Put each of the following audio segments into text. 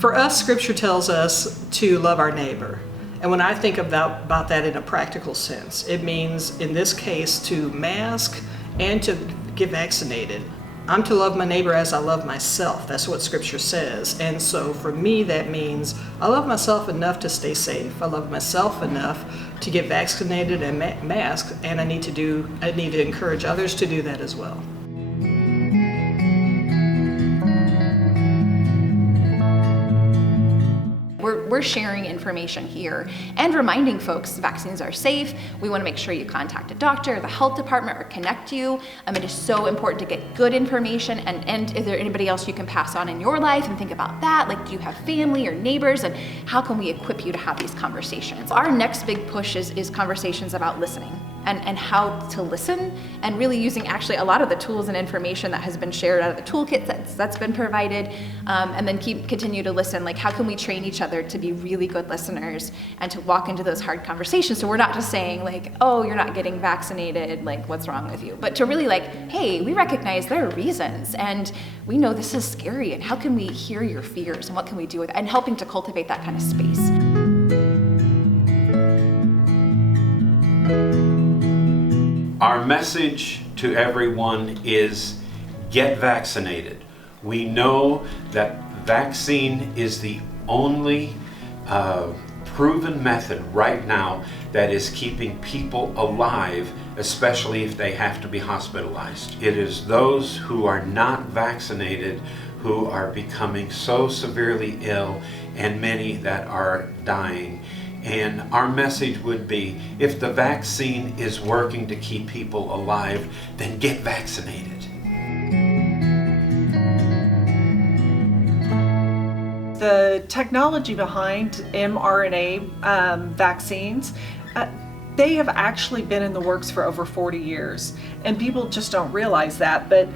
For us, Scripture tells us to love our neighbor. And when I think about that in a practical sense, it means, in this case, to mask and to get vaccinated. I'm to love my neighbor as I love myself. That's what Scripture says. And so for me, that means I love myself enough to stay safe. I love myself enough to get vaccinated and masked, and I need to encourage others to do that as well. We're sharing information here and reminding folks vaccines are safe. We want to make sure you contact a doctor, the health department, or connect you. It is so important to get good information, and is there anybody else you can pass on in your life, and think about that. Like, do you have family or neighbors, and how can we equip you to have these conversations? Our next big push is conversations about listening and how to listen, and really using actually a lot of the tools and information that has been shared out of the toolkit that's been provided, and then continue to listen. Like, how can we train each other to be really good listeners and to walk into those hard conversations, so we're not just saying like, oh, you're not getting vaccinated, like, what's wrong with you? But to really like, hey, we recognize there are reasons, and we know this is scary, and how can we hear your fears, and what can we do with it? And helping to cultivate that kind of space. Our message to everyone is get vaccinated. We know that vaccine is the only proven method right now that is keeping people alive, especially if they have to be hospitalized. It is those who are not vaccinated who are becoming so severely ill, and many that are dying. And our message would be, if the vaccine is working to keep people alive, then get vaccinated. The technology behind mRNA vaccines, they have actually been in the works for over 40 years, and people just don't realize that, but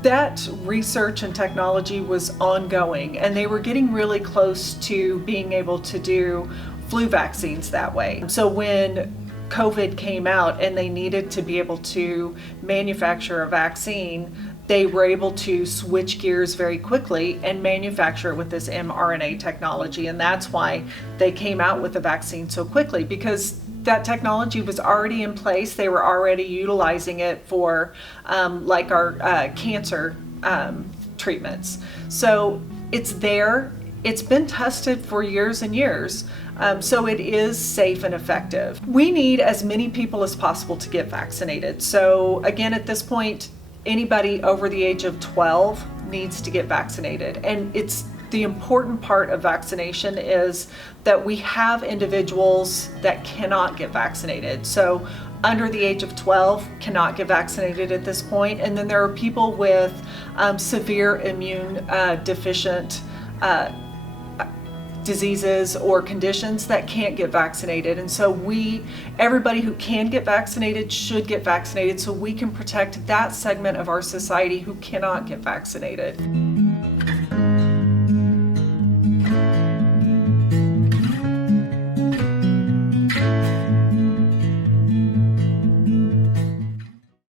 that research and technology was ongoing, and they were getting really close to being able to do flu vaccines that way. So when COVID came out and they needed to be able to manufacture a vaccine, they were able to switch gears very quickly and manufacture it with this mRNA technology. And that's why they came out with the vaccine so quickly, because that technology was already in place. They were already utilizing it for like our cancer treatments. So it's there. It's been tested for years and years. So it is safe and effective. We need as many people as possible to get vaccinated. So again, at this point, anybody over the age of 12 needs to get vaccinated. And it's the important part of vaccination is that we have individuals that cannot get vaccinated. So under the age of 12 cannot get vaccinated at this point. And then there are people with severe immune deficient diseases or conditions that can't get vaccinated. And so everybody who can get vaccinated should get vaccinated, so we can protect that segment of our society who cannot get vaccinated.